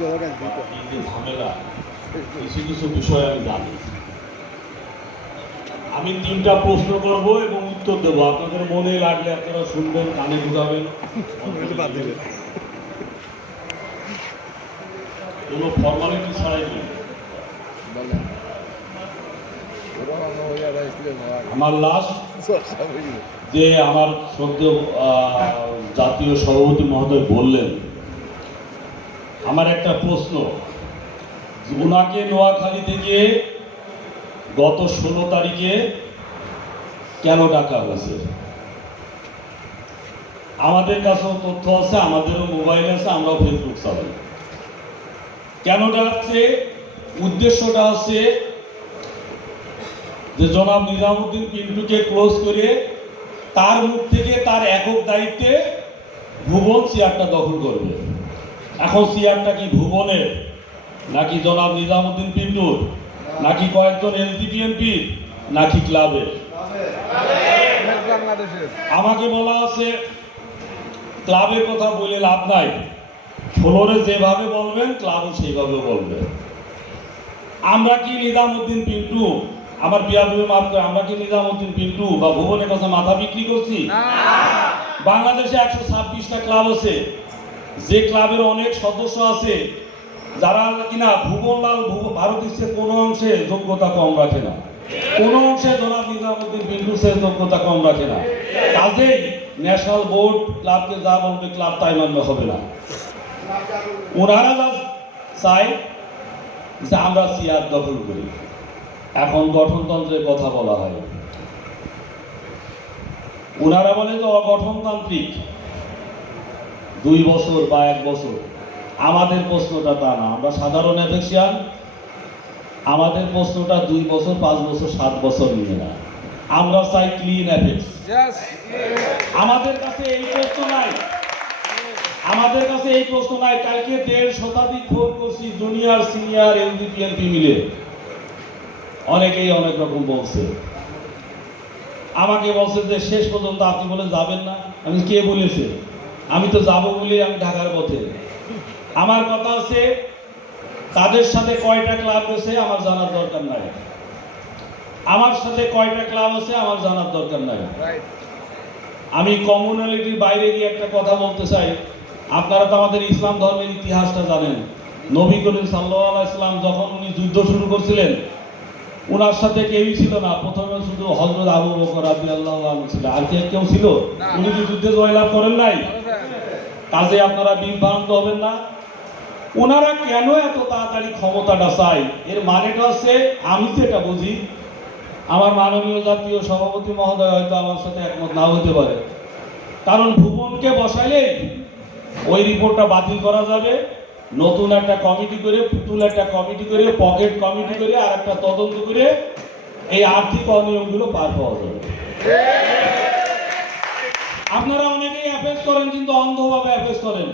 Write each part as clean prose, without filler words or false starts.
ঝামেলা কিছু কিছু বিষয় আমি জানি। আমি 3টা প্রশ্ন করব এবং উত্তর দেব। আপনাদের মনে লাগলে আপনারা শুনবেন, কানে ঢুকাবেন, কোনো ফর্মালিটি ছাড়াই নেই। আমার লাস্ট যে আমার শ্রদ্ধেয় জাতীয় সভাপতি মহোদয় বললেন, আমার একটা প্রশ্ন, ওনাকে নোয়াখালী থেকে গত 16 তারিখে কেন ডাকা হয়েছে? আমাদের কাছেও তথ্য আছে, আমাদেরও মোবাইল আছে, আমরাও ফেসবুক চালাই। কেন ডাকছে? উদ্দেশ্যটা হচ্ছে যে জনাব নিজামুদ্দিন পিন্টুকে ক্লোজ করে তার মুখ থেকে তার একক দায়িত্বে ভুবন চেয়ারটা দখল করবে। এখন চেয়ারটা কি ভুবনের, নাকি জনাব নিজামুদ্দিন পিন্টুর, নাকি কয়েকজন এলডিপিএমপি, নাকি ক্লাবের? আমাকে বলা আছে ক্লাবের কথা বলে লাভ নাই, ফ্লোরে যেভাবে বলবেন ক্লাবও সেইভাবে বলবে। আমরা কি নিজামুদ্দিন পিন্টু, আমার বিয়াদবি মাফ করে, আমরা কি নিজামুদ্দিন পিন্টু বা ভুবনের কাছে মাথা বিক্রি করছি? বাংলাদেশে 126টা ক্লাব আছে, যে ক্লাবের অনেক সদস্য আছে যারা কিনা ভুবনলাল ভারতীর কোনো অংশে যোগ্যতা কম রাখে না, কোনো অংশে জনাব নিজামুদ্দিন পিন্টুর সে যোগ্যতা কম রাখে না। কাজেই ন্যাশনাল বোর্ড ক্লাবকে যা বলবে ক্লাব তাই মান্য হবে না। ওনারা যা চাই যে আমরা চেয়ার দখল করি। এখন গঠনতন্ত্রের কথা বলা হয়, ওনারা বলে যে অগঠনতান্ত্রিক 2 বছর বা 1 বছর। আমাদের প্রশ্নটা তা না, আমরা সাধারণ অ্যাফেক্সিয়ান। আমাদের প্রশ্নটা 2 বছর, 5 বছর, 7 বছর নিয়ে না, আমরা চাই ক্লিন অ্যাফেক্স। আমাদের কাছে এই প্রশ্ন নাই, আমাদের কাছে এই প্রশ্ন নাই। কালকে 1.5 শতাধিক ফোন করছি, জুনিয়র সিনিয়র এলডিপিএমপি মিলে, অনেকেই অনেক রকম বলছে। আমাকে বলছে যে শেষ পর্যন্ত আপনি বলে যাবেন না। আমি কে বলেছে? আমি তো যাবো বলে আমি ঢাকার পথে। আমার কথা আছে তাদের সাথে কয়টা ক্লাব আছে আমার জানার দরকার নাই, আমার সাথে কয়টা ক্লাব আছে আমার জানার দরকার নাই। আমি কমিউনিটির বাইরে গিয়ে একটা কথা বলতে চাই। আপনারা তো আমাদের ইসলাম ধর্মের ইতিহাসটা জানেন। নবী করিম সাল্লাল্লাহু আলাইহি ওয়াসাল্লাম যখন উনি যুদ্ধ শুরু করছিলেন, উনার সাথে কেউই ছিল না। প্রথমে শুধু হযরত আবু বকর রাদিয়াল্লাহু আনহু ছিল, আর কেউ ছিল? উনি কি যুদ্ধে জয়লাভ করেন নাই? কাজে আপনারা বিভ্রান্ত হবেন না। ওনারা কেন এত তাড়াতাড়ি ক্ষমতাটা চাই, এর মানেটা হচ্ছে, আমি যেটা বুঝি, আমার মাননীয় জাতীয় সভাপতি মহোদয় হয়তো আমার সাথে একমত নাও হতে পারে। কারণ ভুবনকে বসাইলেই ওই রিপোর্টটা বাতিল করা যাবে, নতুন একটা কমিটি করে, পুতুল একটা কমিটি করে, পকেট কমিটি করে, আর একটা তদন্ত করে এই আর্থিক অনিয়মগুলো পার পাওয়া যাবে। আপনারা অনেকেই অ্যাফেস করেন, কিন্তু অন্ধভাবে অ্যাফেস করেন।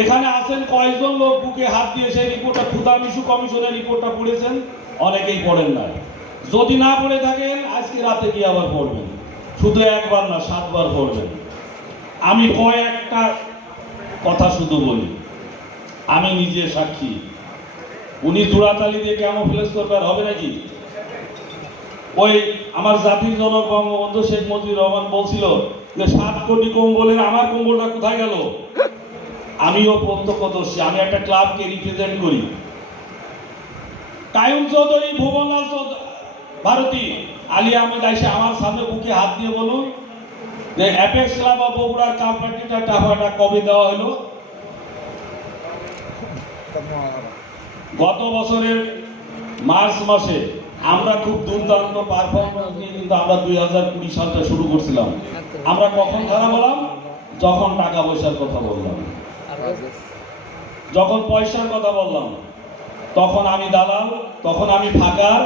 এখানে আছেন কয়েকজন লোক বুকে হাত দিয়ে সেই রিপোর্টটা, ক্ষুধামিশু কমিশনের রিপোর্টটা পড়েছেন, অনেকেই পড়েন নাই। যদি না পড়ে থাকেন আজকে রাতে গিয়ে আবার পড়বেন, শুধু একবার না 7 বার পড়বেন। আমি কয়েকটা কথা শুধু বলি, আমি নিজে সাক্ষী। উনি জোড়াতালি দিয়ে ক্যামোফ্লেজ করবে, আর হবে নাকি? ওই আমার জাতির জনক বঙ্গবন্ধু শেখ মুজিবুর রহমান বলছিল যে 7 কোটি কম্বলের আমার কম্বলটা কোথায় গেল? আমিও প্রত্যক্ষদর্শী, আমি একটা ক্লাবকে রিপ্রেজেন্ট করি। কায়ুম চৌধুরী, ভুবনলাল ভারতী, আলী আহমেদ আইসে আমার সামনে বুকে হাত দিয়ে বলুন যে অ্যাপেক্স ক্লাব অফ বগুড়ার কাপড়াটিটা টাকাটা কবে দেওয়া হলো? গত বছরের মার্চ মাসে আমরা খুব দুর্দান্ত পারফরমেন্স নিয়ে কিন্তু আমরা 2020 সালটা শুরু করছিলাম। আমরা কখন খারাপ বললাম? যখন টাকা পয়সার কথা বললাম, যখন পয়সার কথা বললাম, তখন আমি দালাল, তখন আমি ফাঁকার,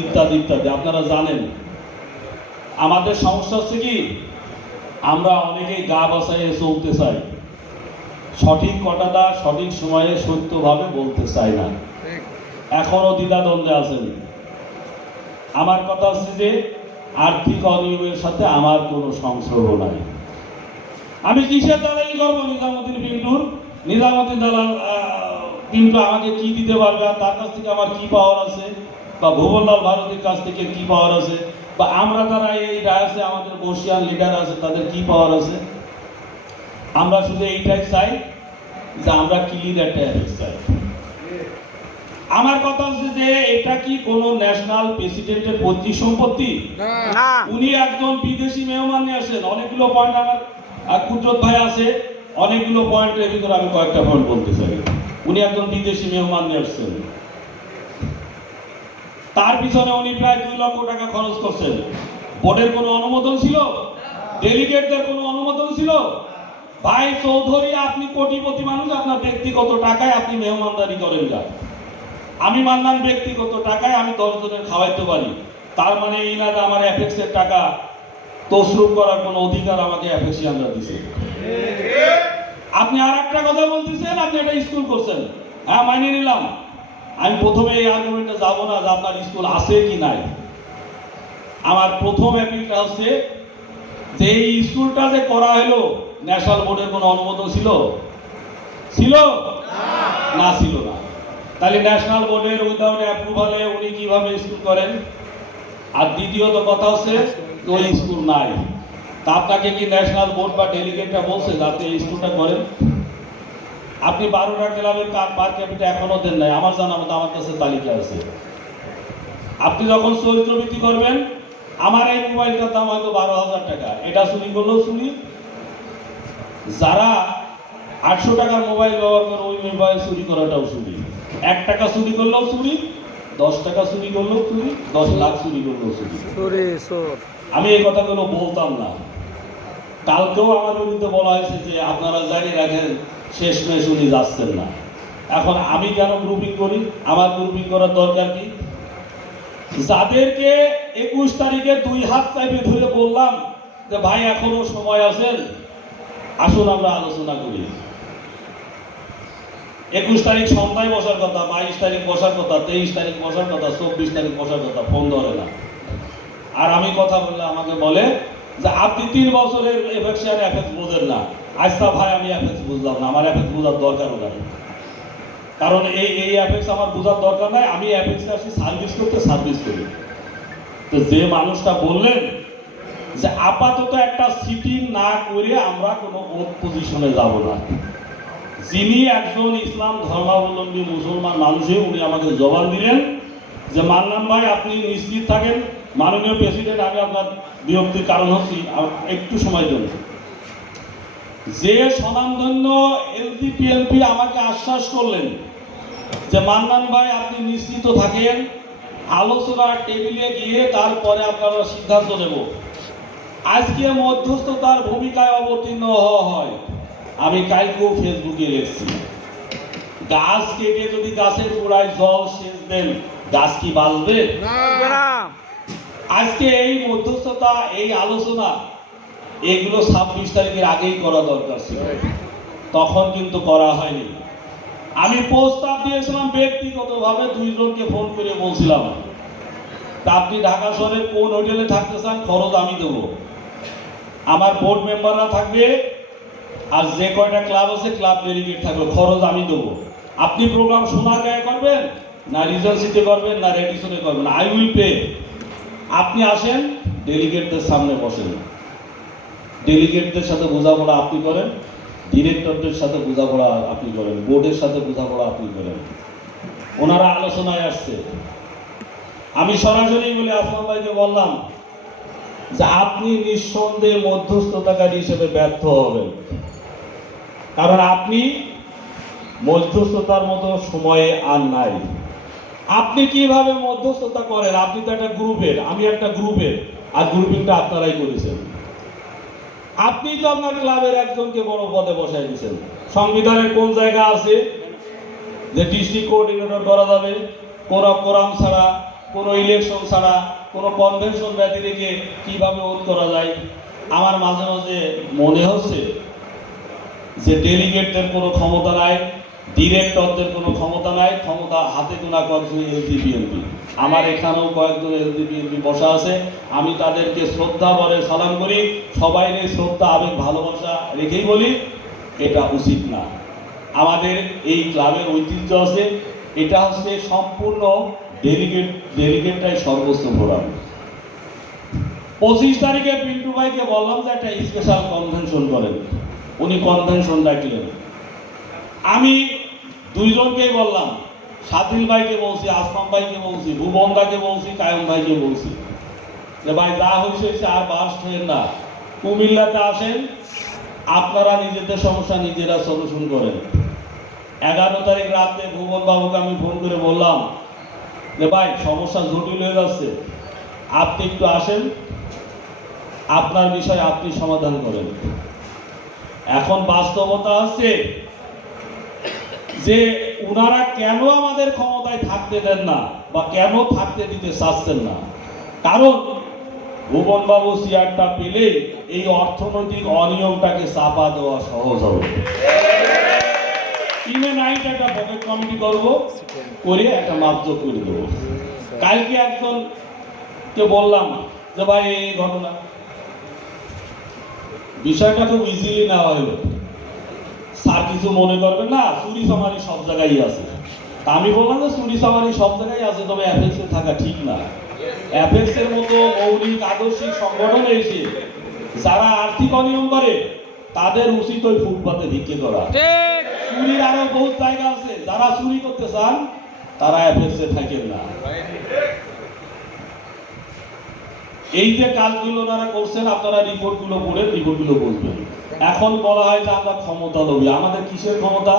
ইত্যাদি ইত্যাদি। আপনারা জানেন আমাদের সমস্যা হচ্ছে কি, আমরা অনেকেই গা বাসাইয়ে চলতে চাই, সঠিক কথাটা সঠিক সময়ে সত্যভাবে বলতে চাই না, এখনো দ্বিধাদ্বন্দ্বে আছেন। আমার কথা হচ্ছে যে আর্থিক অনিয়মের সাথে আমার কোনো সংসর্গ নাই। আমি কিসের দালালি করবো? নিজামুদ্দিন পিন্টুর, নিজামুদ্দিন দালাল কিন্তু আমাকে কি দিতে পারবে, আর তার কাছ থেকে আমার কি পাওয়ার আছে, বা ভুবনলাল ভারতীর কাছ থেকে কি পাওয়ার আছে, বা আমরা যারা এই ডায়াসে আমাদের বর্ষিয়ান লিডার আছে তাদের কি পাওয়ার আছে। আমরা শুধু এইটাই চাই যে আমরা ক্লিন একটা অ্যাফেক্স চাই। আমার কথা হচ্ছে যে এটা কি কোনো ন্যাশনাল প্রেসিডেন্টের পৈতৃক সম্পত্তি? না। উনি একজন বিদেশি মেহমান নিয়ে আসেন। অনেকগুলো পয়েন্ট আমার কুদরত ভাই আছে, অনেকগুলো পয়েন্টের ভিতরে আমি কয়েকটা পয়েন্ট বলতে চাই। উনি একজন বিদেশি মেহমান নিয়ে আসছেন, তার পিছনে উনি প্রায় 2 লক্ষ টাকা খরচ করছেন। বোর্ডের কোনো অনুমোদন ছিল? ডেলিগেটদের কোনো অনুমোদন ছিল? ভাই চৌধুরী, আপনি কোটিপতি মানুষ, আপনার ব্যক্তিগত টাকায় আপনি মেহমানদারি করেন যা। আমি মান্নান ব্যক্তিগত টাকায় আমি 10 জনের খাওয়াইতে পারি, তার মানে এই না যে আমার অ্যাপেক্সের টাকা তসরুপ করার কোনো অধিকার আমাকে অ্যাপেক্সিয়ানরা দিছে। আপনি আর একটা কথা বলতেছেন, আপনি একটা স্কুল করছেন, হ্যাঁ মানিয়ে নিলাম। আমি প্রথমে এই আর্গুমেন্টে যাব না যে আপনার স্কুল আছে কি নাই। আমার প্রথম অ্যাপিলটা হচ্ছে যে এই স্কুলটা যে করা হলো, ন্যাশনাল বোর্ডের কোনো অনুমোদন ছিল? ছিল না, ছিল না। তাহলে ন্যাশনাল বোর্ডের উইদাউট অ্যাপ্রুভালে উনি কিভাবে স্কুল করেন? আর দ্বিতীয়ত কথা হচ্ছে ওই স্কুল নাই, তা আপনাকে কি ন্যাশনাল বোর্ড বা ডেলিগেটরা বলছে যাতে এই স্কুলটা করেন? আপনি 12টা ক্লাবের পার ক্যাপিটা এখনো দেন নাই, আমার জানা মতো আমার কাছে তালিকা আছে। আপনি যখন চরিত্রবৃত্তি করবেন, আমার এই মোবাইলটার দাম হয়তো 12,000 টাকা, এটা চুরি করলেও চুরি। যারা 800 টাকার মোবাইল ব্যবহার করে ওই মোবাইল চুরি করাটাও চুরি। 1 টাকা চুরি করলেও চুরি, 10 টাকা চুরি করলেও চুরি, 10 লাখ চুরি করলেও চুরি। আমি এই কথাগুলো বলতাম না। কালকেও আমার বিরুদ্ধে বলা হয়েছে যে আপনারা জানি রাখেন শেষমেশ উনি যাচ্ছেন না। এখন আমি কেন গ্রুপিং করি? আমার গ্রুপিং করার দরকার কি? যাদেরকে 21 তারিখে 2 হাত চাইবে ধরে বললাম যে ভাই এখনো সময় আছেন, আসুন আমরা আলোচনা করি। 21 তারিখ সন্ধ্যায় বসার কথা, 22 তারিখ বসার কথা, 23 তারিখ বসার কথা, 24 তারিখ বসার কথা, ফোন ধরে না। আর আমি কথা বললে আমাকে বলে যে আপনি 3 বছরের এফেকশন এফেক্ট বোঝেন না। আচ্ছা ভাই, আমি এফেক্ট বুঝলাম না, আমার এফেক্ট বোঝার দরকারও নাই। কারণ এই এফেক্ট আমার বোঝার দরকার নাই, আমি এফেক্টে আসি সার্ভিস করতে, সার্ভিস করি। তো যে মানুষটা বললেন যে আপাতত একটা সিটিং না করে আমরা কোনো ওথ পজিশনে যাব না, যিনি একজন ইসলাম ধর্মাবলম্বী মুসলমান মানুষই, উনি আমাকে জবাব দিলেন যে মান্নান ভাই আপনি নিশ্চিত থাকেন, মাননীয় প্রেসিডেন্ট আমি আপনার বিরক্তির কারণ হচ্ছি, একটু সময় দেন। যে স্বনামধন্য এলডিপিএলপি আমাকে আশ্বাস করলেন যে মান্নান ভাই আপনি নিশ্চিত থাকেন, আলোচনার টেবিলে গিয়ে তারপরে আপনারা সিদ্ধান্ত নেব। আজকে মধ্যস্থতার ভূমিকায় অবতীর্ণ হওয়া হয়। আমি কালকেও ফেসবুকে লিখছি, গাছ কেটে যদি গাছের গোড়ায় জল সেচ দেন, গাছ কি বাঁচবে? আজকে এই মধ্যস্থতা, এই আলোচনা, এগুলো 26 তারিখের আগেই করা দরকার ছিল, তখন কিন্তু করা হয়নি। আমি প্রস্তাব দিয়েছিলাম ব্যক্তিগতভাবে, 2 জনকে ফোন করে বলছিলাম তা আপনি ঢাকা শহরের কোন হোটেলে থাকতে চান, খরচ আমি দেবো, আমার বোর্ড মেম্বাররা থাকবে, আর যে কয়টা ক্লাব আছে ক্লাব ডেলিগেট থাকবে, খরচ আমি দেবো। আপনি প্রোগ্রাম সোনারগাঁয়ে করবেন, না রিজেন্সিতে করবেন, না রেডিসনে করবেন, আই উইল পে। আপনি আসেন, ডেলিগেটদের সামনে বসেন, ডেলিগেটদের সাথে বোঝাপড়া আপনি করেন, ডিরেক্টরদের সাথে বোঝাপড়া আপনি করেন, বোর্ডের সাথে বোঝাপড়া আপনি করেন। ওনারা আলোচনায় আসছে। আমি সরাসরি বলে আসলাম ভাইকে বললাম যে আপনি নিঃসন্দেহে মধ্যস্থতাকারী হিসেবে ব্যর্থ হবেন, কারণ আপনি মধ্যস্থতার মতো সময়ে আর নাই। আপনি কিভাবে মধ্যস্থতা করেন? আপনি তো একটা গ্রুপের, আমি একটা গ্রুপের, আর গ্রুপিংটা আপনারাই করেছেন। আপনি তো আপনার ক্লাবের একজনকে বড় পদে বসাই দিয়েছেন। সংবিধানের কোন জায়গা আছে যে ডিস্ট্রিক্ট কোঅর্ডিনেটর করা যাবে? কোনো কোরাম ছাড়া, কোনো ইলেকশন ছাড়া, কোনো কনভেনশন ব্যতী রেখে কিভাবে ওথ করা যায়? আমার মাঝে মাঝে মনে হচ্ছে যে ডেলিগেটদের কোনো ক্ষমতা নাই, ডিরেক্টরদের কোনো ক্ষমতা নাই, ক্ষমতা হাতে গোনা কয়েকজন এলডিপিএলপি। আমার এখানেও কয়েকজন এলডিপিএলপি বসা আছে, আমি তাদেরকে শ্রদ্ধা ভরে সালাম করি, সবাই শ্রদ্ধা আবেগ ভালোবাসা রেখেই বলি এটা উচিত না। আমাদের এই ক্লাবের ঐতিহ্য আছে, এটা হচ্ছে সম্পূর্ণ ডেলিগেটটাই সর্বোচ্চ ফোরাম। 25 তারিখে পিন্টু ভাইকে বললাম যে একটা স্পেশাল কনভেনশন করেন, উনি কনভেনশন ডাকলেন। আমি দুইজনকেই বললাম, সাদিল ভাইকে বলছি, আসলাম ভাইকে বলছি, ভুবন দাকে বলছি, কায়ুম ভাইকে বলছি যে ভাই যা হয়েছে আর বাস্ট হয়েন না, কুমিল্লাতে আসেন, আপনারা নিজেদের সমস্যা নিজেরা সলিউশন করেন। 11 তারিখ রাতে ভুবন বাবুকে আমি ফোন করে বললাম যে ভাই সমস্যা জটিল হয়ে যাচ্ছে, আপনি একটু আসেন, আপনার বিষয় আপনি সমাধান করেন। এখন বাস্তবতা হচ্ছে যে উনারা কেন আমাদের ক্ষমতায় থাকতে দেন না বা কেন থাকতে দিতে চাচ্ছেন না, কারণ ভুবন বাবু চেয়ারটা পেলে এই অর্থনৈতিক অনিয়মটাকে চাপা দেওয়া সহজ হবে। টিমে নাইট একটা পকেট কমিটি করবো, করে একটা মাপজোক করে দেবো। কালকে একজনকে বললাম যে ভাই এই ঘটনা, বিষয়টা খুব ইজিলি নেওয়া হলো, স্যার কিছু মনে করবেন না, চুরি চামারি সব জায়গায় আছে। তা আমি বললাম যে চুরি চামারি সব জায়গায় আছে, তবে অ্যাপেক্সে থাকা ঠিক না। অ্যাপেক্সের মতো মৌলিক আদর্শিক সংগঠনে এসে যারা আর্থিক অনিয়ম করে তাদের উচিত ওই ফুটপাতে ভিক্ষে করা। চুরির আরো বহুত জায়গা আছে, যারা চুরি করতে চান তারা অ্যাপেক্সে থাকেন না। এই যে কাজগুলো ওনারা করছেন, আপনারা রিপোর্টগুলো পড়ে রিপোর্টগুলো বলবেন। এখন বলা হয় যে আমরা ক্ষমতা লোভী, আমাদের কিসের ক্ষমতা?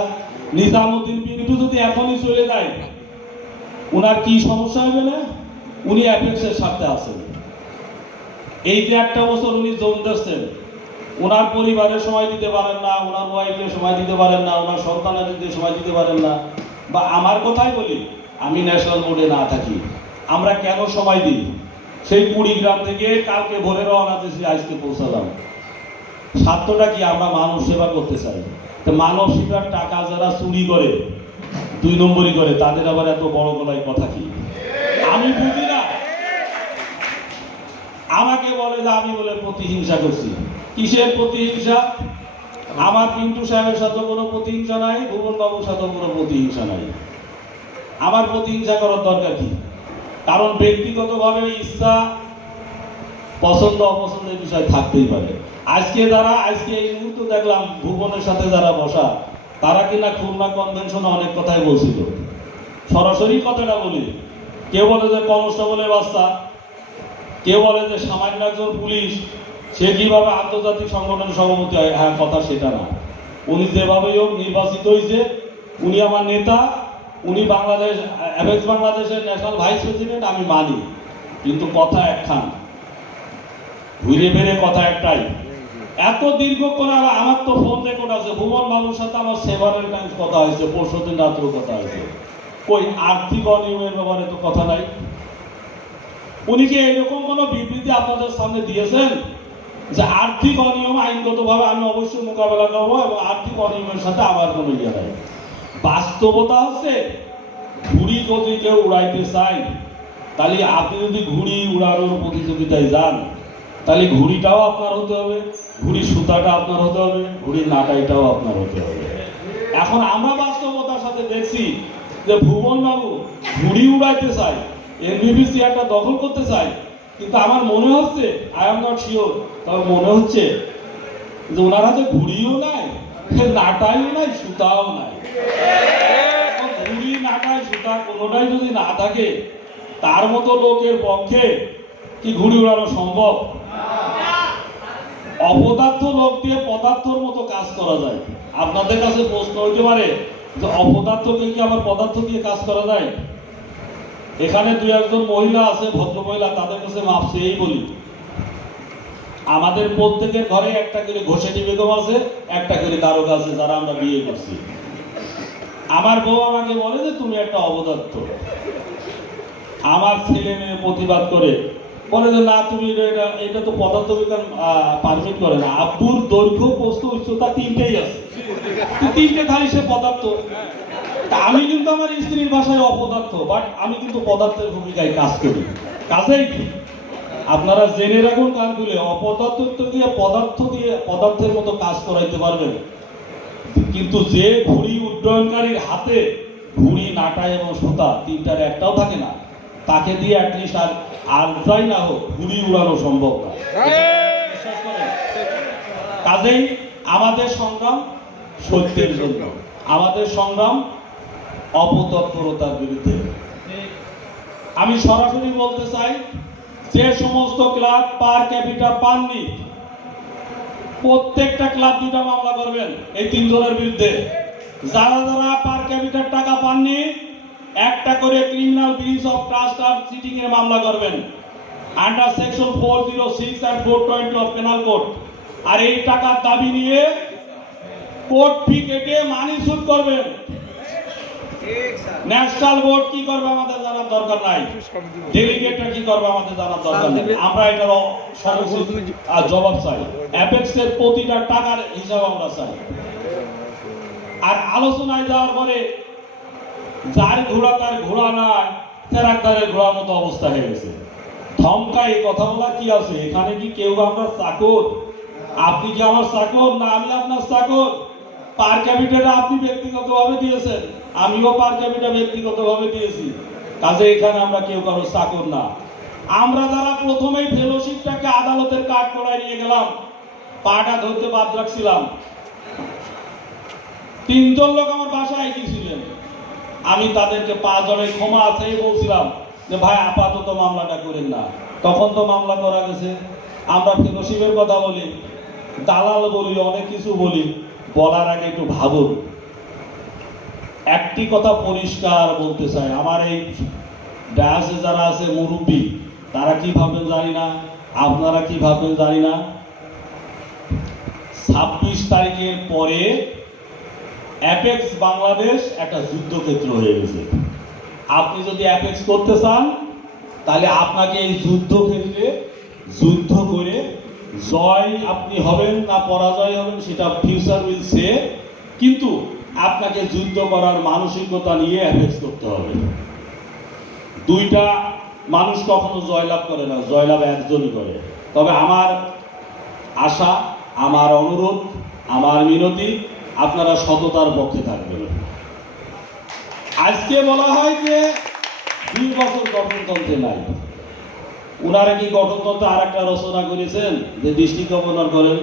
নিজামুদ্দিন পিন্টু যদি এখনই চলে যায়, উনার কি সমস্যা হবে না? উনি অ্যাপেক্সের সাথে আছেন। এই যে একটা বছর উনি জোন দিচ্ছেন, ওনার পরিবারের সময় দিতে পারেন না, ওনার ওয়াইফের সময় দিতে পারেন না, ওনার সন্তানের সময় দিতে পারেন না। বা আমার কথাই বলি, আমি ন্যাশনাল বোর্ডে না থাকি, আমরা কেন সময় দিই? সেই কুড়িগ্রাম থেকে কালকে ভোরে রওনা দিয়েছি, আজকে পৌঁছালাম। স্বার্থটা কি? আমরা মানব সেবা করতে চাই। তো মানব সেবার টাকা যারা চুরি করে, 2 নম্বরই করে, তাদের আবার এত বড় গলায় কথা কি? আমি বুঝি না। আমাকে বলে যে আমি বলে প্রতিহিংসা করছি। কিসের প্রতিহিংসা? আমার পিন্টু সাহেবের সাথে কোনো প্রতিহিংসা নাই, ভুবন বাবুর সাথে কোনো প্রতিহিংসা নাই। আমার প্রতিহিংসা করার দরকার কি? কারণ ব্যক্তিগতভাবে ইচ্ছা, পছন্দ অপছন্দের বিষয় থাকতেই পারে। আজকে এই মুহূর্তে দেখলাম ভুবনের সাথে যারা বসা, তারা কিনা খুলনা কনভেনশনে অনেক কথাই বলছিল। সরাসরি কথাটা বলি, কেউ বলে যে কনস্টেবলের বাচ্চা, কেউ বলে যে সামান্য একজন পুলিশ, সে কিভাবে আন্তর্জাতিক সংগঠনের সভাপতি হয়। হ্যাঁ, কথা সেটা না। উনি যেভাবেই হোক নির্বাচিত হয়েছে, উনি আমার নেতা, উনি বাংলাদেশের ন্যাশনাল ভাইস প্রেসিডেন্ট, আমি মানি। কিন্তু কথা একখান, ঘুরে ফিরে কথা একটাই। এত দীর্ঘক্ষণ আমার তো ফোন রেকর্ড আছে, ভুবন বাবুর সাথে আমার সেভারেল টাইমস কথা হয়েছে, পরশুদিন রাত্রেও কথা হয়েছে। ওই আর্থিক অনিয়মের ব্যাপারে তো কথা নাই। উনি কি এরকম কোনো বিবৃতি আপনাদের সামনে দিয়েছেন যে আর্থিক অনিয়ম আইনগতভাবে আমি অবশ্যই মোকাবেলা করবো এবং আর্থিক অনিয়মের সাথে আমার কোনো ইয়ে নাই? বাস্তবতা হচ্ছে, ঘুড়ি যদি কেউ উড়াইতে চায়, তাহলে আপনি যদি ঘুড়ি উড়ানোর প্রতিযোগিতায় যান, তাহলে ঘুড়িটাও আপনার হতে হবে, ঘুড়ির সুতাটা আপনার হতে হবে, ঘুড়ির নাটাইটাও আপনার হতে হবে। এখন আমরা বাস্তবতার সাথে দেখছি যে ভুবন বাবু ঘুড়ি উড়াইতে চায়, এনভিপি চেয়ারটা দখল করতে চায়, কিন্তু আমার মনে হচ্ছে, আই এম নট শিওর, তবে মনে হচ্ছে যে ওনার হাতে ঘুড়িও নাই, নাটাইও নাই, সুতাও নাই। ঘুড়ি, নাটাই, সুতা কোনোটাই যদি না থাকে, তার মতো লোকের পক্ষে কি ঘুড়ি উড়ানো সম্ভব? অপদার্থ লোক দিয়ে পদার্থর মতো কাজ করা যায়। আপনাদের কাছে প্রশ্ন হইতে পারে যে অপদার্থকে কি আবার পদার্থ দিয়ে কাজ করা যায়? এখানে 2-1 মহিলা আছে, ভদ্র মহিলা, তাদের কাছে মাপ চেয়েই বলি, আমাদের প্রত্যেকের ঘরে একটা করে ঘোষেটি বেগম আছে, একটা করে দারোগা আছে, যারা আমরা বিয়ে করছি। আমার বউ আমাকে বলে যে তুমি একটা অপদার্থ। আমার ছেলে মেয়ে প্রতিবাদ করে বলে যে না, তুমি এটা তো পদার্থ বিজ্ঞান পারমিট করে না। আব্বুর দৈর্ঘ্য, প্রস্থ, উচ্চতা 3টেই আছে, 3টে ধারি সে পদার্থ। আমি কিন্তু আমার স্ত্রীর ভাষায় অপদার্থ, বাট আমি কিন্তু পদার্থের ভূমিকায় কাজ করি। কাজেই আপনারা জেনে রাখুন কানগুলো, অপদার্থ দিয়ে পদার্থের মতো কাজ করাইতে পারবেন কিন্তু যে ঘুড়ি উড্ডয়নকারীর হাতে ঘুড়ি, নাটা এবং সুতা তিনটার একটাও থাকে না, তাকে দিয়ে অ্যাটলিস্ট আর যাই না হোক ঘুড়ি উড়ানো সম্ভব না। বিশ্বাস করেন? কাজেই আমাদের সংগ্রাম সত্যের জন্য, আমাদের সংগ্রাম অপতৎপরতার বিরুদ্ধে। আমি সরাসরি বলতে চাই, যে সমস্ত ক্লাব পার ক্যাপিটা পাননি, প্রত্যেকটা ক্লাব 2টা মামলা করবেন এই 3 জনের বিরুদ্ধে। যারা যারা পার ক্যাপিটার টাকা পাননি, একটা করে ক্রিমিনাল ব্রিচ অফ ট্রাস্ট আর চিটিং এর মামলা করবেন under section 406 and 420 of penal code. আর এই টাকার দাবি নিয়ে কোর্ট ফি কেটে মানি সুদ করবেন। ন্যাশনাল বোর্ড কি করবে আমাদের জানার দরকার নাই, ডেলিগেটরা কি করবে আমাদের জানার দরকার নেই। আমরা এটার জবাব চাই, অ্যাপেক্সের প্রতিটা টাকার হিসাব আমরা চাই। আর আলোচনায় যাওয়ার পরে যার ঘোড়া তার ঘোড়া নাই, ফেরাকদারের ঘোড়ার মতো অবস্থা হয়ে গেছে। ধমকাই কথা বলা কি আছে? এখানে কি কেউ আমরা চাকর? আপনি কি আমার চাকর না আমি আপনার চাকর? পার ক্যাপিটাটা আপনি ব্যক্তিগতভাবে দিয়েছেন, আমিও পার ক্যাপিটা ব্যক্তিগতভাবে দিয়েছি। কাজে এখানে আমরা কেউ কারো চাকর না। আমরা যারা প্রথমেই ফেলোশিপটাকে আদালতের কাঠ করায় নিয়ে গেলাম, পাটা ধরতে বাদ রাখছিলাম, 3 জন লোক আমার বাসায় গিয়েছিলেন। আমি তাদেরকে 5 জনের ক্ষমা আছে বলছিলাম যে ভাই আপাতত মামলাটা করেন না। তখন তো মামলা করা গেছে। আমরা ফেলোশিপের কথা বলি, দালাল বলি, অনেক কিছু বলি, বলার আগে একটু ভাবুন। একটি কথা পরিষ্কার বলতে চাই, আমার এই ডায়াসে যারা আছে মুরব্বী, তারা কি ভাবেন জানি না, আপনারা কি ভাবেন জানি না। 26 তারিখের পরে অ্যাপেক্স বাংলাদেশ একটা যুদ্ধক্ষেত্র হয়ে গেছে। আপনি যদি অ্যাপেক্স করতে চান, তাহলে আপনাকে এই যুদ্ধক্ষেত্রে যুদ্ধ করে জয় আপনি হবেন না পরাজয় হবেন সেটা ফিউচার উইল সে, কিন্তু আপনাকে যুদ্ধ করার মানসিকতা নিয়ে অ্যাপেক্স করতে হবে। 2টা মানুষ কখনো জয়লাভ করে না, জয়লাভ একজনই করে। তবে আমার আশা, আমার অনুরোধ, আমার মিনতি, আপনারা সততার পক্ষে থাকবেন। আজকে বলা হয় যে 2 বছর গঠনতন্ত্রে নাই। ওনারা কি গঠনতন্ত্রে আর একটা রচনা করেছেন যে ডিস্ট্রিক্ট গভর্নর করেন,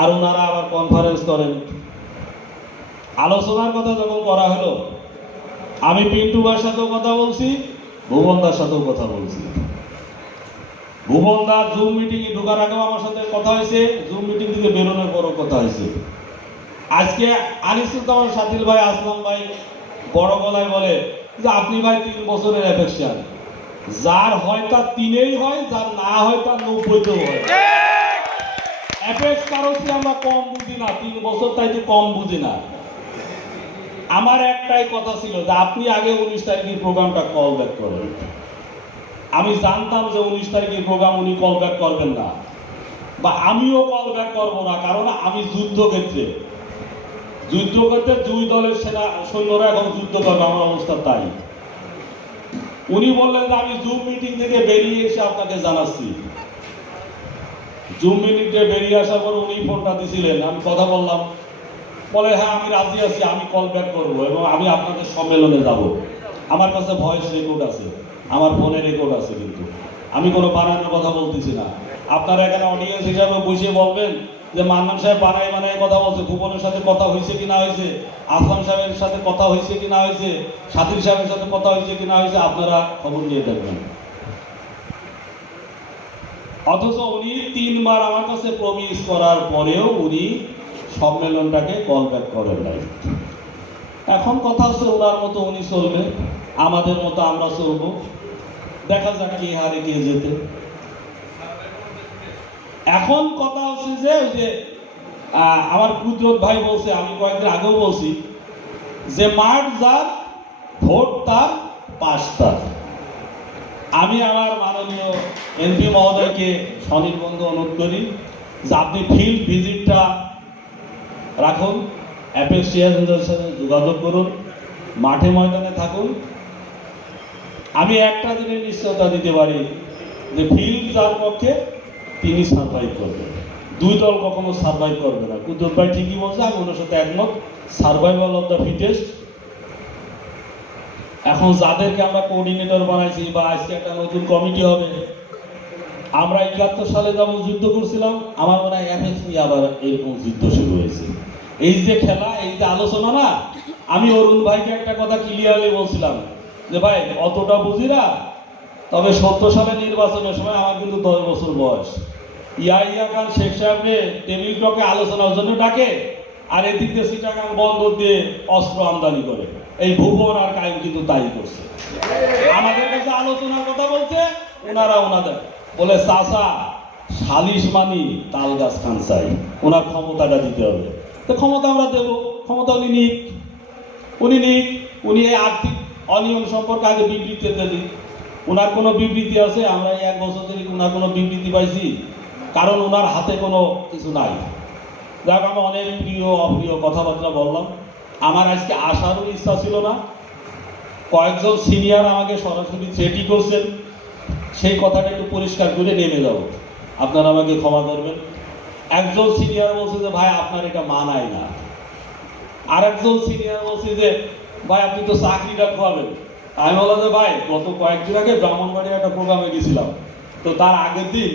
আর ওনারা আবার কনফারেন্স করেন। আলোচনার কথা যখন করা হলো, আমি পিন্টু ভাইয়ের সাথেও কথা বলছি, ভুবনদার সাথেও কথা বলছি। ভুবনদা জুম মিটিংয়ে ঢোকার আগেও আমার সাথে কথা হয়েছে, জুম মিটিং থেকে বেরোনোর পরও কথা হয়েছে। আজকে আনিসুজ্জামান সাথিল ভাই, আসলাম ভাই বড় গলায় বলে যে আপনি ভাই 3 বছরের অ্যাফেকশন, যার হয় তার 3-এই হয়, যার না হয় তার 90-তেও হয়। অ্যাপেক্স কারোসি আমরা কম বুঝি না, 3 বছর তাইতে কম বুঝি না। আমার একটাই কথা ছিল যে আপনি আগে 19 তারিখের প্রোগ্রামটা কল ব্যাক করেন। আমি জানতাম যে 19 তারিখের প্রোগ্রাম উনি কল ব্যাক করবেন না, বা আমিও কল ব্যাক করবো না, কারণ আমি যুদ্ধক্ষেত্রে 2 দলের সৈন্যরা এখন যুদ্ধ করবে, আমার অবস্থা তাই। উনি বললেন যে আমি জুম মিটিং থেকে বেরিয়ে এসে আপনাকে জানাচ্ছি। জুম মিটিং থেকে বেরিয়ে আসার পর উনি ফোনটা দিয়েছিলেন, আমি কথা বললাম, বলে হ্যাঁ আমি রাজি আছি, আমি কল ব্যাক করবো এবং আমি আপনাদের সম্মেলনে যাব। আমার কাছে ভয়েস রেকর্ড আছে, আমার ফোনে রেকর্ড আছে, কিন্তু আমি কোনো বানানোর কথা বলতেছি না। আপনারা এখানে অডিয়েন্স হিসাবে বসে বলবেন যে মান্নান সাহেব বানায় কথা বলছে, ভুবনের সাথে কথা হয়েছে কি না হয়েছে, আসলাম সাহেবের সাথে কথা হয়েছে কি না হয়েছে, সাথীর সাহেবের সাথে কথা হয়েছে কি না হয়েছে, আপনারা খবর নিয়ে দেখবেন। অথচ উনি 3 বার আমার কাছে প্রমিস করার পরেও উনি সম্মেলনটাকে কল ব্যাক করেন নাই। এখন কথা হচ্ছে ওনার মতো উনি চলবে, আমাদের মতো আমরা চলবো, দেখা যাক কে হারে কে যেতে। এখন কথা হচ্ছে যে ওই যে আমার কুদরত ভাই বলছে, আমি কয়েকদিন আগেও বলছি যে মাঠ যার ভোট তার পাশ তার। আমি আমার মাননীয় এমপি মহোদয়কে স্বনির্বন্ধ অনুরোধ করি যে আপনি ফিল্ড ভিজিটটা রাখুন, অ্যাপেক্সিয়ানদের সাথে যোগাযোগ করুন, মাঠে ময়দানে থাকুন। আমি একটা জিনিস নিশ্চয়তা দিতে পারি যে ফিল্ড যার পক্ষে তিনি সার্ভাইভ করবেন, দুই দল কখনো সার্ভাইভ করবে না। কুদ্দুস ভাই ঠিকই বলছে, আমি ওনার সাথে একমত। Survival of the fittest. এখন যাদেরকে আমরা কোঅর্ডিনেটর বানাইছি বা আজকে একটা নতুন কমিটি হবে, আমরা ৭১ সালে যেমন যুদ্ধ করছিলাম, আমার মনে হয় এফএস নিয়ে আবার এরকম যুদ্ধ শুরু হয়েছে। এই যে খেলা, এই যে আলোচনা না, আমি অরুণ ভাইকে একটা কথা ক্লিয়ারলি বলছিলাম যে ভাই অতটা বুঝি না, তবে ৭০ সালে নির্বাচনের সময় আমার কিন্তু ১০ বছর বয়স। ইয়াহিয়া খান শেখ সাহেবকে টেবিল টকে আলোচনার জন্য ডাকে, আর এদিক দিয়ে চিটাগাং বন্দর দিয়ে অস্ত্র আমদানি করে। এই ভুবন আর কায়েম কিন্তু তাই করছে। আমাদের কাছে আলোচনার কথা বলছে, ওনারা ওনাদের বলে চাচা সালিশ মানি তাল গাছ খান চাই, ওনার ক্ষমতাটা দিতে হবে। তো ক্ষমতা আমরা দেব, ক্ষমতা উনি নিক, উনি এই আর্থিক অনিয়ম সম্পর্কে আগে বিবৃতি দিক। ওনার কোনো বিবৃতি আছে? আমরা এই ১ বছর ধরে ওনার কোনো বিবৃতি পাইছি? কারণ ওনার হাতে কোনো কিছু নাই। যাক, আমি অনেক প্রিয় অপ্রিয় কথাবার্তা বললাম। আমার আজকে আসারও ইচ্ছা ছিল না। কয়েকজন সিনিয়র আমাকে সরাসরি থ্রেটই করছেন, সেই কথাটা একটু পরিষ্কার করে নেমে যাব, আপনারা আমাকে ক্ষমা করবেন। একজন সিনিয়র বলছে যে ভাই আপনার এটা মানায় না, আর একজন সিনিয়র বলছে যে ভাই আপনি তো চাকরিটা খোয়াবেন। আমি বললাম যে ভাই গত কয়েকদিন আগে ব্রাহ্মণবাড়িয়া একটা প্রোগ্রামে গেছিলাম, তো তার আগের দিন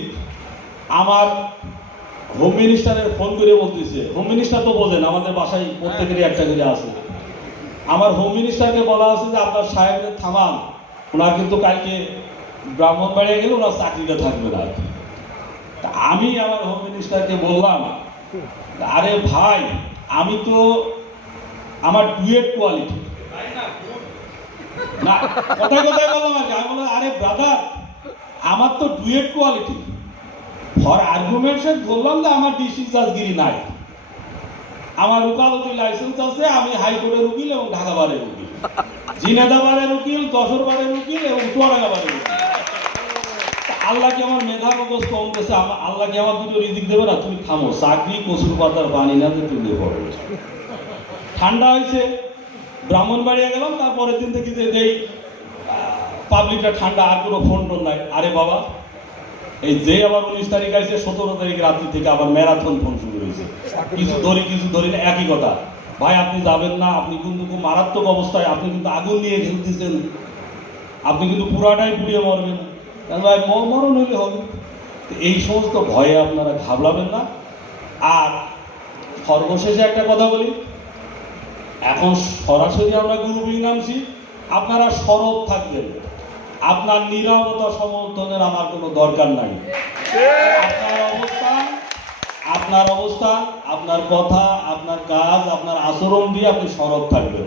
আমার হোম মিনিস্টারের ফোন করে বলতেছে, হোম মিনিস্টার তো বোঝেন আমাদের বাসায় প্রত্যেকেরই একটা করে আছে, আমার হোম মিনিস্টারকে বলা আছে যে আপনার সাহেবের থামান, ওনার কিন্তু কালকে ব্রাহ্মণবাড়িয়া গেলে ওনার চাকরিটা থাকবে না। তা আমি আমার হোম মিনিস্টারকে বললাম, আরে ভাই আমি তো আমার ডুয়েট কোয়ালিটি না, কথায় কথায় বললাম আর কি। আমি বললাম আরে ব্রাদার আমার তো ডুয়েট কোয়ালিটি, ফর আর্গুমেন্টসে বললাম যে আমার ডিসি জাজগিরি নাই, আমার উকালতি লাইসেন্স আছে, আমি হাইকোর্টের উকিল এবং ঢাকা বারের উকিল, ঝিনাইদহ বারের উকিল, যশোর বারের উকিল এবং চুয়াডাঙ্গা বারের উকিল। আল্লাহ কি আমার মেধা মগজ কম গেছে? আল্লাহ কি আমার দুটো রিজিক দেবে না? তুমি থামো, চাকরি কচুর পাতার পানি না যে তুমি পড়ো। ঠান্ডা হয়েছে, ব্রাহ্মণবাড়িয়া গেলাম, তারপরের দিন থেকে যেই পাবলিকটা ঠান্ডা, আর কোনো ফোন টোন নাই। আরে বাবা এই যে আবার 19 তারিখ আছে, 17 তারিখ রাত্রি থেকে আবার ম্যারাথন ফোন শুরু হয়েছে, কিছু ধরি না, একই কথা, ভাই আপনি যাবেন না, আপনি কিন্তু খুব মারাত্মক অবস্থায়, আপনি কিন্তু আগুন নিয়ে খেলতেছেন, আপনি কিন্তু পুরাটাই পুড়িয়ে মরবেন, ভাই মরণ হইলে হবে। এই সমস্ত ভয়ে আপনারা ঘাবড়াবেন না। আর সর্বশেষে একটা কথা বলি, এখন সরাসরি আমরা গ্রুপিং নামছি, আপনারা সরব থাকবেন, আপনার নীরবতা সমর্থনের আমার কোনো দরকার নাই। আপনার অবস্থান, আপনার কথা, আপনার কাজ, আপনার আচরণ দিয়ে আপনি সরব থাকবেন।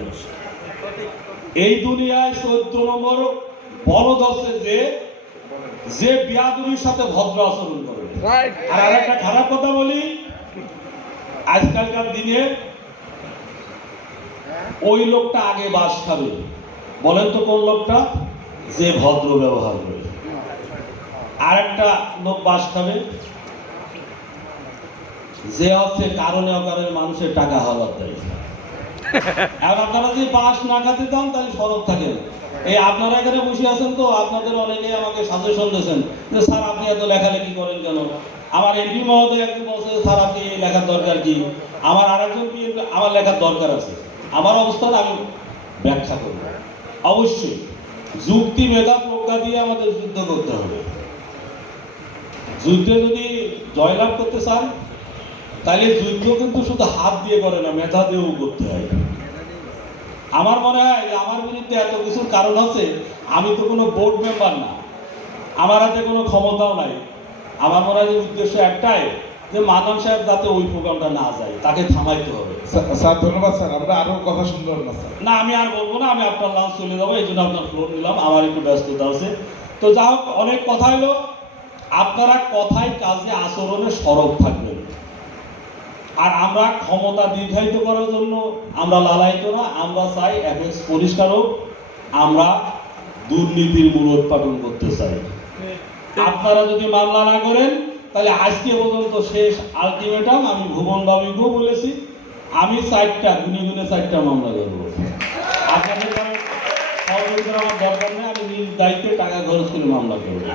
এই দুনিয়ায় 14 নম্বর বলদ আছে যে বিয়াদুরির সাথে ভদ্র আচরণ করে। আর একটা খারাপ কথা বলি, আজকালকার দিনে ওই লোকটা আগে বাস খাবে। বলেন তো কোন লোকটা? যে ভদ্র ব্যবহার করে। আর একটা লোক বাস খাবে যে হচ্ছে কারণে অকারণে মানুষের টাকা হাওলাত দেয়। আর আপনারা যদি বাস না খাতে চান তাহলে সরব থাকেন। এই আপনারা এখানে বসে আছেন, তো আপনাদের অনেকে আমাকে সাজেশন দিয়েছেন যে স্যার আপনি এত লেখালেখি করেন কেন? আমার এমপি মহোদয় একদিন বলছে স্যার আপনি এই লেখার দরকার কি? আমার আরেকজন আমার লেখার দরকার আছে, আমার অবস্থান আমি ব্যাখ্যা করব। অবশ্যই যুক্তি মেধা প্রজ্ঞা দিয়ে আমাদের যুদ্ধ করতে হবে। যুদ্ধে যদি জয়লাভ করতে চান তাহলে যুদ্ধ কিন্তু শুধু হাত দিয়ে করে না, মেধা দিয়েও করতে হয়। আমার মনে হয় আমার বিরুদ্ধে এত কিছুর কারণ আছে, আমি তো কোনো বোর্ড মেম্বার না, আমার হাতে কোনো ক্ষমতাও নাই। আমার মনে হয় যে উদ্দেশ্য একটাই, যে মাদান সাহেব যাতে ওই প্রোগ্রামটা না যায়, তাকে থামাইতে হবে। স্যার ধন্যবাদ স্যার, আমরা আরো কথা শুনলাম না স্যার। না আমি আর বলবো না, আমি আপনার লাঞ্চ চলে যাবো, এই জন্য আপনার ফ্লোর নিলাম, আমার একটু ব্যস্ততা আছে। তো যা হোক, অনেক কথা হলো, আপনারা কথায় কাজে আচরণে সরব থাকবেন। আর আমরা ক্ষমতা দীর্ঘায়িত করার জন্য আমরা লালায়িত না, আমরা চাই এফএস পরিষ্কার হোক, আমরা দুর্নীতির মূলোৎপাটন করতে চাই। আপনারা যদি মামলা না করেন তাহলে আজকে পর্যন্ত শেষ আলটিমেটাম, আমি ভুবন বাবুকেও বলেছি, আমি 4টা মামলা করবো। আপনাদের সহযোগিতার আমার দরকার নেই, আমি নিজ দায়িত্বে টাকা খরচ করে মামলা করবো।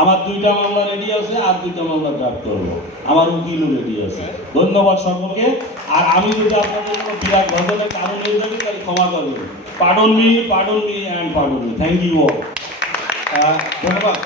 আমার 2টা মামলা রেডি আছে, আর 2টা মামলা ড্রাফট করবো, আমার উকিলও রেডি আছে। ধন্যবাদ সকলকে। আর আমি যদি আপনাদের কোনো বিরাট ঘটনার কারণ হয়ে থাকি তাহলে ক্ষমা করবেন। Pardon me and pardon me. Thank you all. ধন্যবাদ।